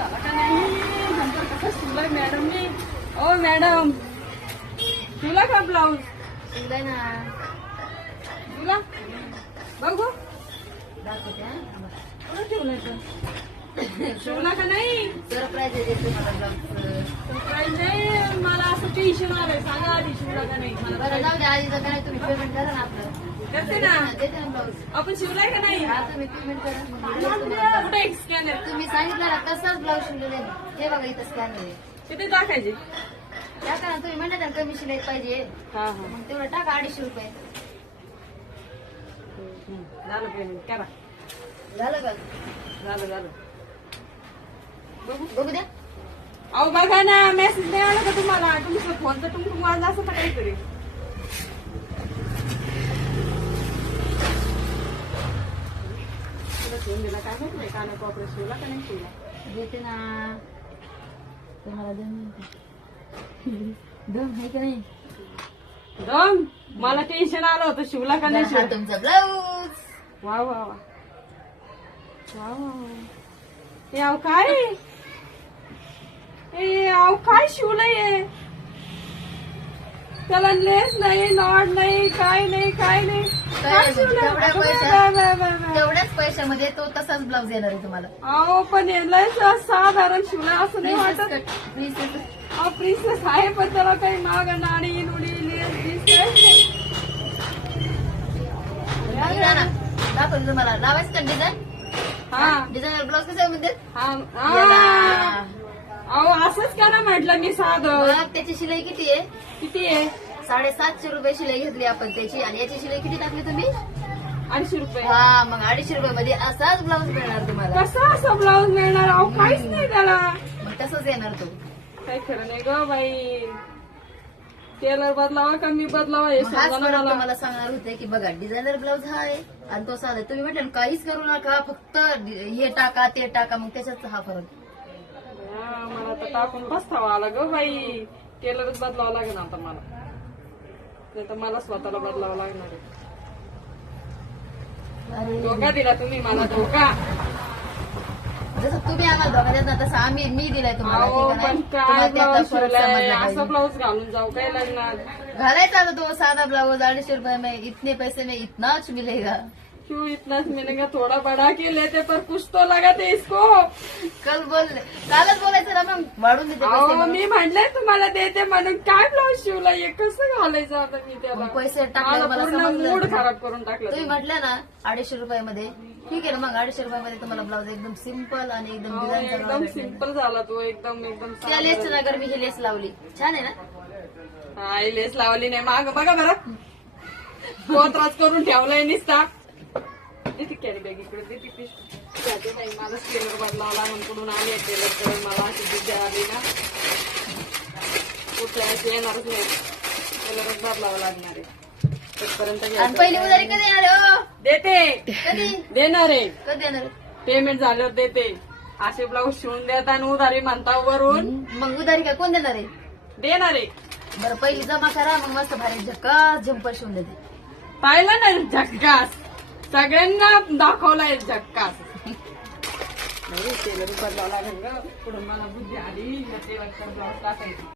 झाला का नाही. नंतर कसं शिवलाय मॅडमने ओ मॅडम तुला का ब्लाऊज शिवलाय ना. तुला बघू. कुठं ठेवलंय तर शिवला का नाही? सरप्राईज मला ब्लाऊजचं. सरप्राईज नाही. मला असं टेन्शन आलंय. सांगा आधी शिवला का नाही. मला बरं जाऊ द्या काय तुम्ही पेमेंट करा ना आपलं. करते ना. आपण शिवलाय का नाही? हा तुम्ही. कुठे स्कॅनर तुम्ही सांगितलं ना तसंच ब्लाऊज शिवलेलं हे बघा इथं स्कॅन आहे. किती टाकायचे. टाका ना तुम्ही म्हणता ना कमी शिलाई पाहिजे. हा हा. मग तेवढं टाका अडीचशे रुपये. झालं पेमेंट करा. झालं का? झालं झालं. बघू. बघू द्या. अहो बघा ना मेसेज नाही आला का तुम्हाला? तुमचं फोनचं तुमचं माझं असं तर काहीतरी. तुला शिवून दिला काय माहीत नाही का नाही शिवला देते ना तुम्हाला दोन मिनिटं. दोन आहे का नाही दम मला टेन्शन आलं होतं शिवला का नाही हा शिवला तुमचा ब्लाऊज वा वा वा वा वा वा. अहो काय हे अहो काय शिवलंय हे? त्याला लेस नाही नॉड नाही काय नाही काय नाही काय काय शिवलंय? तेवढ्या अगं पैशात? Bye, bye, bye, bye. पैशामध्ये तो तसाच ब्लाऊज येणार आहे तुम्हाला. अहो पण हे लय सा- साधारण शिवलंय असं नाही वाटत. अहो प्रिन्सेस आहे पण त्याला काही माग नाणी नुडी लेस ना. दाखवते तुम्हाला. लावायचं का डिझाईन हा. डिझाईनर ब्लाऊज कसं आहे म्हणते? हा. हा. अहो असंच करा म्हटलं मी साधं. त्याची शिलाई किती आहे? किती आहे? साडेसातशे रुपये शिलाई घेतली आपण त्याची. आणि याची शिलाई किती टाकली तुम्ही? ऐंशी रुपये. हा मग अडीचशे रुपये मध्ये असाच ब्लाऊज मिळणार तुम्हाला. कसा असा ब्लाऊज मिळणार? अहो काहीच नाही त्याला. मग तसंच येणार तो. काय खरं नाही ग बाई. टेलर बदलावा का मी बदलावा हे मग हाच समजा फरक मला. तुम्हाला सांगणार होते की बघा डिझायनर ब्लाऊज हा आहे आणि तो साधा आहे. तुम्ही म्हटलं ना, काहीच करू नका फक्त डि- हे टाका ते टाका मग त्याच्यात हा फरक. हा, मला तर टाकून बसतावा आला ग बाई. टेलरच बदलावा लागेल आता मला. नाही तर मला स्वतःला बदलावं लागणार आहे. धोका दिला तुम्ही मला धोका. जसं तुम्ही आम्हाला धोका देत ना तसं आम्ही मी दिलाय तुम्हाला अहो ठीक आहे पण ना? काय ब्लाऊज फरक शिवलाय समजला असं. ब्लाऊज घालून जाऊ काय घालायचा तो साधा ब्लाऊज अडीचशे रुपये में इतने पैसे में इतनाच मिलेगा. क्यों इतना मिलेगा? थोड़ा बड़ा के लेते पर कुछ तो लगा थे इसको. कल बोलले कालच वाढून देते पैसे अहो म्हणून. मी म्हणले तुम्हाला देते म्हणून काय ब्लाऊज शिवला हे कसं घालायचं आता मी त्याला मग पैसे टाकल्यावर मला मला पूर्ण समजलं मूड नाही. खराब करून टाकलं तुम्ही. म्हटलं ना अडीचशे रुपयामध्ये ठीक आहे ना मग अडीचशे रुपयामध्ये तुम्हाला ब्लाऊज एकदम सिंपल आणि एकदम अहो, डिझाईन एकदम सिंपल झाला तो एकदम एकदम त्या साधा. लेसच्या मी ही लेस लावली छान आहे ना हा ही लेस लावली नाही माग बघा बरं कोत्राच करून ठेवलाय निसता किती कॅरी बॅग इकडे ती पिशवी. टेलर कुठून आली टेलर मला अशी बुद्धी आली ना. कुठे अशी येणारच नाही. टेलरच बदलावं लागणार आहे. तिथपर्यंत आणि घ्यायचं. पहिली उधारी कधी येणार आहे, हो? देते. कधी? देणार आहे. कधी येणार पेमेंट झाल्यावर देते. असे ब्लाऊज शिवून देत आणि उधारी म्हणता वरून. मग उधारी काय कोण देणार आहे? देणार आहे. बरं पहिली जमा करा मग मस्त भारी झक्कास झंपर शिवून देते. पाहिलं ना झक्कास सगळ्यांना दाखवलाय झक्कास नाही ते टेलर बदलावं लागेल ग पुढून मला बुद्धी आली ते लक्षात टाकायची.